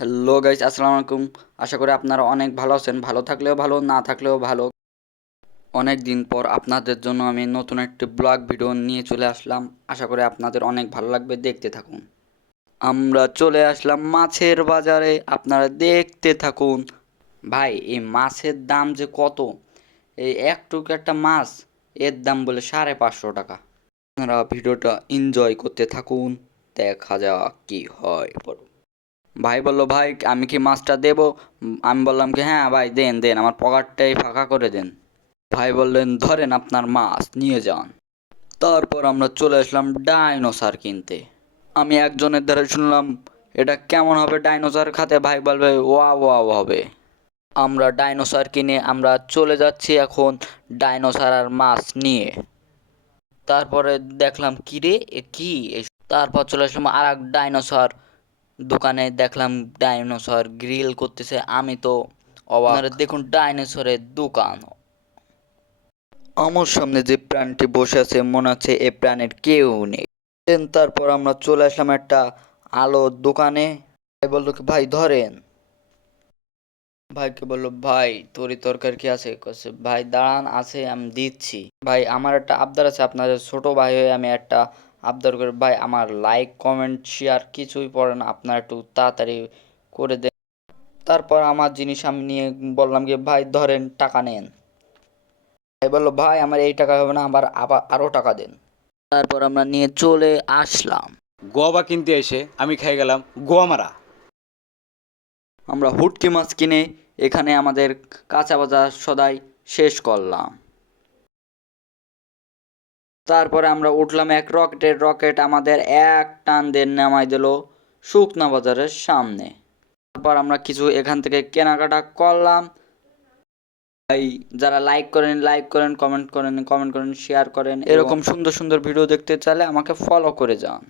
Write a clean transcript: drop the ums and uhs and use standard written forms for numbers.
Hello guys, আসসালামু আলাইকুম। আশা করি আপনারা অনেক ভালো আছেন। ভালো থাকলেও ভালো, না থাকলেও ভালো। অনেক দিন পর আপনাদের জন্য আমি নতুন একটি ব্লগ ভিডিও নিয়ে চলে আসলাম। আশা করি আপনাদের অনেক ভালো লাগবে, দেখতে থাকুন। আমরা চলে আসলাম মাছের বাজারে, আপনারা দেখতে থাকুন। ভাই, এই মাছের দাম যে কত! এই একটুকু একটা মাছ, এর দাম বলে 550 টাকা। আপনারা ভিডিওটা এনজয় করতে থাকুন, দেখা যাক কি হয়। ভাই বলল, ভাই আমি কি মাছটা দেবো? আমি বললাম কি, হ্যাঁ ভাই দেন দেন, আমার পকেটটাই ফাঁকা করে দেন। ভাই বললেন, ধরেন আপনার মাছ নিয়ে যান। তারপর আমরা চলে আসলাম ডাইনোসর কিনতে। আমি একজনের দ্বারা শুনলাম, এটা কেমন হবে ডাইনোসর খাতে? ভাই বলবে, ওয়া ওয়া হবে। আমরা ডাইনোসর কিনে আমরা চলে যাচ্ছি এখন ডাইনোসর আর মাছ নিয়ে। তারপরে দেখলাম, কি রে এ কি? তারপর চলে আসলাম আর এক ডাইনোসর দোকানে, দেখলাম ডাইনোসর গ্রিল করতেছে। আমি তো অবাক। আপনারা দেখুন ডাইনোসরের দোকান। আমার সামনে যে প্রাণীটি বসে আছে, মনে হচ্ছে এই প্রাণীর কেউ নেই। তারপর আমরা চলে আসলাম একটা আলোর দোকানে। ভাই বললো কি, ভাই ধরেন। ভাইকে বললো, ভাই তরি তরকারি কি আছে? কইছে, ভাই দাঁড়ান, আছে আমি দিচ্ছি। ভাই আমার একটা আবদার আছে, আপনাদের ছোট ভাই হয়ে আমি একটা আবদার করি। ভাই আমার লাইক কমেন্ট শেয়ার কিছুই পড়ে না, আপনারা একটু তাড়াতাড়ি করে দেন। তারপর আমার জিনিস আমি নিয়ে বললাম কি, ভাই ধরেন টাকা নেন। ভাই বললো, ভাই আমার এই টাকা হবে না, আবার আরো টাকা দেন। তারপর আমরা নিয়ে চলে আসলাম। গোয়াবা কিনতে এসে আমি খেয়ে গেলাম গোয়া মারা। আমরা হুটকি মাছ কিনে এখানে আমাদের কাঁচা বাজার সদাই শেষ করলাম। তারপরে আমরা উঠলাম এক রকেট আমাদের এক টান দিয়ে নামাই দিল শুকনা বাজারের সামনে। তারপর আমরা কিছু এখান থেকে কেনাকাটা করলাম। ভাই যারা লাইক করেন, কমেন্ট করেন, শেয়ার করেন, এরকম সুন্দর সুন্দর ভিডিও দেখতে চাইলে আমাকে ফলো করে যান।